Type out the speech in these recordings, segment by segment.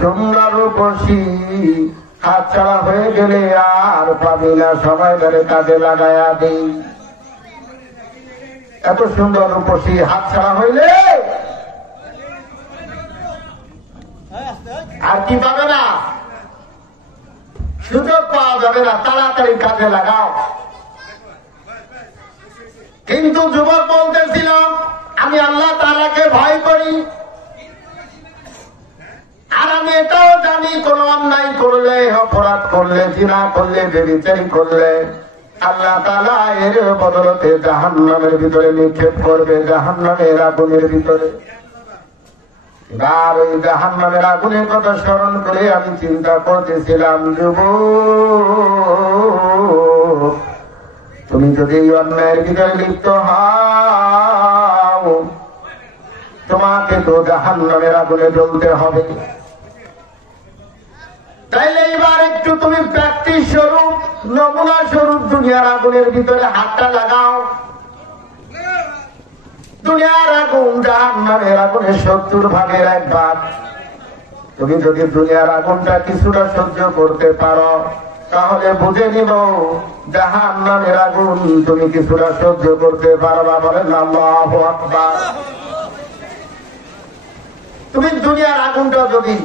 সুন্দর রূপসী হাত ছাড়া হয়ে গেলে আর পাবি না, সময় ধরে কাজে লাগায়া দেই। এত সুন্দর রূপসী হাত ছাড়া হইলে আর কি পাবে না, সুযোগ পাওয়া যাবে না, তাড়াতাড়ি কাজে লাগাও। কিন্তু যুবক বলতেছিলাম আমি আল্লাহ তাআলাকে ভয় করি, আর আমি এটাও জানি কোন অন্যায় করলে, অপরাধ করলে, জিনা করলে, ব্যভিচারী করলে আল্লাহ তাআলা এর বদলতে জাহান্নামের ভিতরে নিক্ষেপ করবে, জাহান্নামের আগুনের ভিতরে। আর ওই জাহান্নামের আগুনের কথা স্মরণ করে আমি চিন্তা করতেছিলাম, যুবক তুমি যদি এই অন্যায়ের ভিতরে লিপ্ত হও, তোমাকে তো জাহান্নামের আগুনে জ্বলতে হবে। তাইলে এবার একটু তুমি প্র্যাকটিস স্বরূপ, নমুনা স্বরূপ দুনিয়ার আগুনের ভিতরে হাতটা লাগাও। দুনিয়ার আগুন জাহান্নামের আগুনের 70 ভাগের 1 ভাগ। তুমি যদি দুনিয়ার আগুনটা কিছুটা সহ্য করতে পারো, তাহলে বুঝে নিব জাহান্নামের আগুন তুমি কিছুটা সহ্য করতে পারবা। বলেন আল্লাহু আকবার। তুমি দুনিয়ার আগুনটা যদি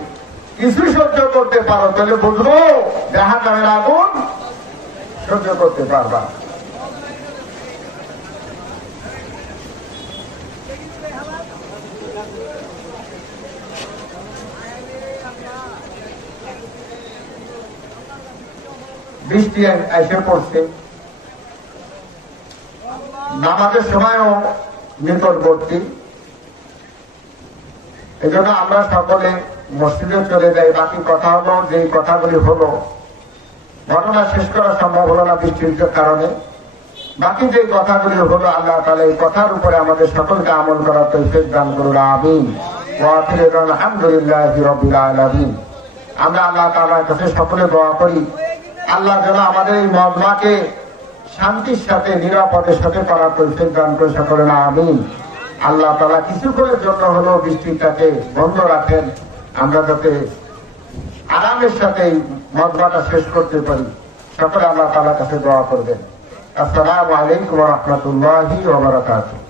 কিছু সহ্য করতে পারো, তাহলে বুঝবো জাহান্নামের আগুন সহ্য করতে পারবা। বৃষ্টি এসে পড়ছে, নামাজের সময়ও নিকটবর্তী, এই জন্য আমরা সকলে মসজিদে চলে যাই। বাকি কথা হলো, যে কথাগুলি হলো, ঘটনা শেষ করা সম্ভব হলো না বৃষ্টির কারণে। বাকি যে কথাগুলি হলো, আল্লাহ তাআলা এই কথার উপরে আমাদের সকলকে আমল করার তৌফিক দান করুন, আমিন। ওয়া আখিরু দাওয়ানা আলহামদুলিল্লাহি রাব্বিল আলামিন। আমরা আল্লাহ তাআলার কাছে সকলে দোয়া করি, আল্লাহ যেন আমাদের এই মজমাকে শান্তির সাথে, নিরাপদের সাথে করার তৌফিক দান করে সকলে না, আমিন। আল্লাহ তাআলা কিছুক্ষণের জন্য হলো বৃষ্টিটাকে বন্ধ রাখেন, আমরা যাতে আরামের সাথে মজমাটা শেষ করতে পারি। সকলে আল্লাহ তাআলার কাছে দোয়া করবেন। আসসালামু আলাইকুম ওয়া রাহমাতুল্লাহি ওয়া বারাকাতুহু।